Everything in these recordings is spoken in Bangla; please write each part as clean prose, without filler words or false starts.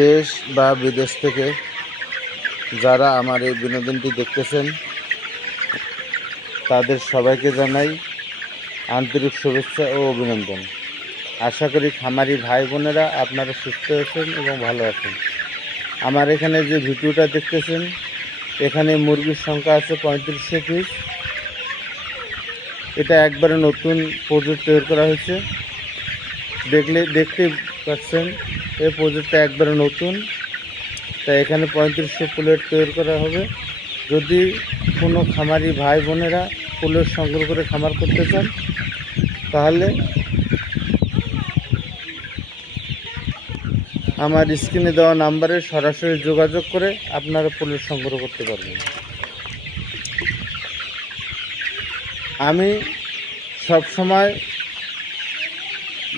দেশ বা বিদেশ থেকে যারা আমার এই বিনোদনটি দেখতেছেন তাদের সবাইকে জানাই আন্তরিক শুভেচ্ছা ও অভিনন্দন। আশা করি খামারি ভাই বোনেরা আপনারা সুস্থ আছেন এবং ভালো আছেন। আমার এখানে যে ভিডিওটা দেখতেছেন এখানে মুরগির সংখ্যা আছে 3500 পিস। এটা একবারে নতুন প্রজেক্ট তৈরি করা হয়েছে। দেখতে পাচ্ছেন এই প্রজেক্টটা একবারে নতুন, তাই এখানে 3500 প্লেট তৈরি করা হবে। যদি কোনো খামারি ভাই বোনেরা প্লেট সংগ্রহ করে খামার করতে চান তাহলে আমার স্ক্রিনে দেওয়া নাম্বারে সরাসরি যোগাযোগ করে আপনারা প্লেট সংগ্রহ করতে পারবেন। আমি সবসময়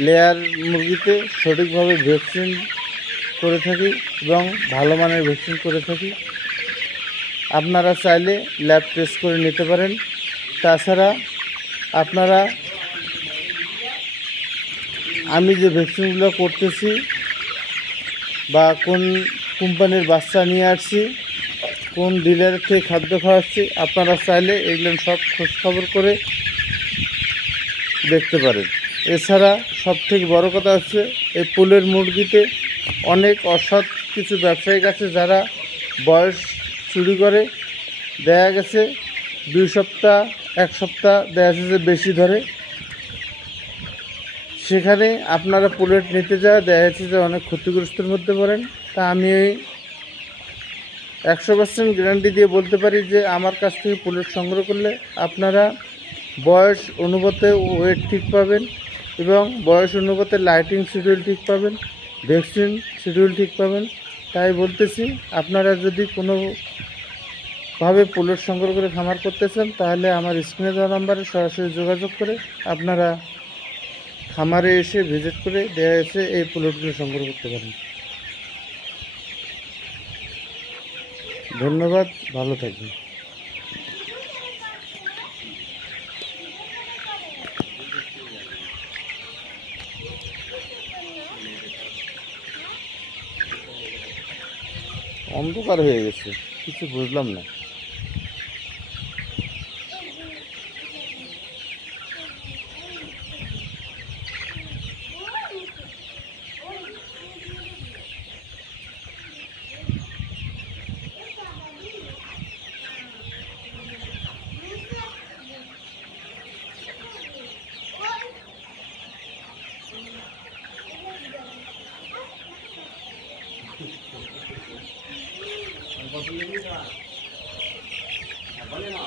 লেয়ার মুরগিতে সঠিকভাবে ভ্যাকসিন করে থাকি এবং ভালো মানের ভ্যাকসিন করে থাকি। আপনারা চাইলে ল্যাব টেস্ট করে নিতে পারেন। তাছাড়া আপনারা আমি যে ভ্যাকসিনগুলো করতেছি বা কোন কোম্পানির বাচ্চা নিয়ে আসছি, কোন ডিলার থেকে খাদ্য খাওয়াচ্ছি, আপনারা চাইলে এগুলো সব খোঁজখবর করে দেখতে পারেন। এছাড়া সবথেকে বড় কথা হচ্ছে এই পোলের মুরগিতে অনেক অসৎ কিছু ব্যবসায়িক আছে যারা বয়স চুরি করে। দেখা গেছে 2 সপ্তাহ 1 সপ্তাহ দেখা যাচ্ছে যে বেশি ধরে, সেখানে আপনারা পোলেট নিতে যাওয়া দেখা যাচ্ছে যে অনেক ক্ষতিগ্রস্তের মধ্যে পড়েন। তা আমি 100% গ্যারান্টি দিয়ে বলতে পারি যে আমার কাছ থেকে পোলেট সংগ্রহ করলে আপনারা বয়স অনুপাতে ওয়েট ঠিক পাবেন এবং বয়স অনুপাতে লাইটিং শিডিউল ঠিক পাবেন, ভ্যাকসিন শিডিউল ঠিক পাবেন। তাই বলতেছি আপনারা যদি কোনোভাবে পোলেট সংগ্রহ করে খামার করতে চান তাহলে আমার স্ক্রিনে দেওয়া নাম্বারে সরাসরি যোগাযোগ করে আপনারা খামারে এসে ভিজিট করে দেখা এসে এই পোলেটগুলো সংগ্রহ করতে পারেন। ধন্যবাদ, ভালো থাকবেন। অন্ধকার হয়ে গেছে, কিছু বুঝলাম না। বলে না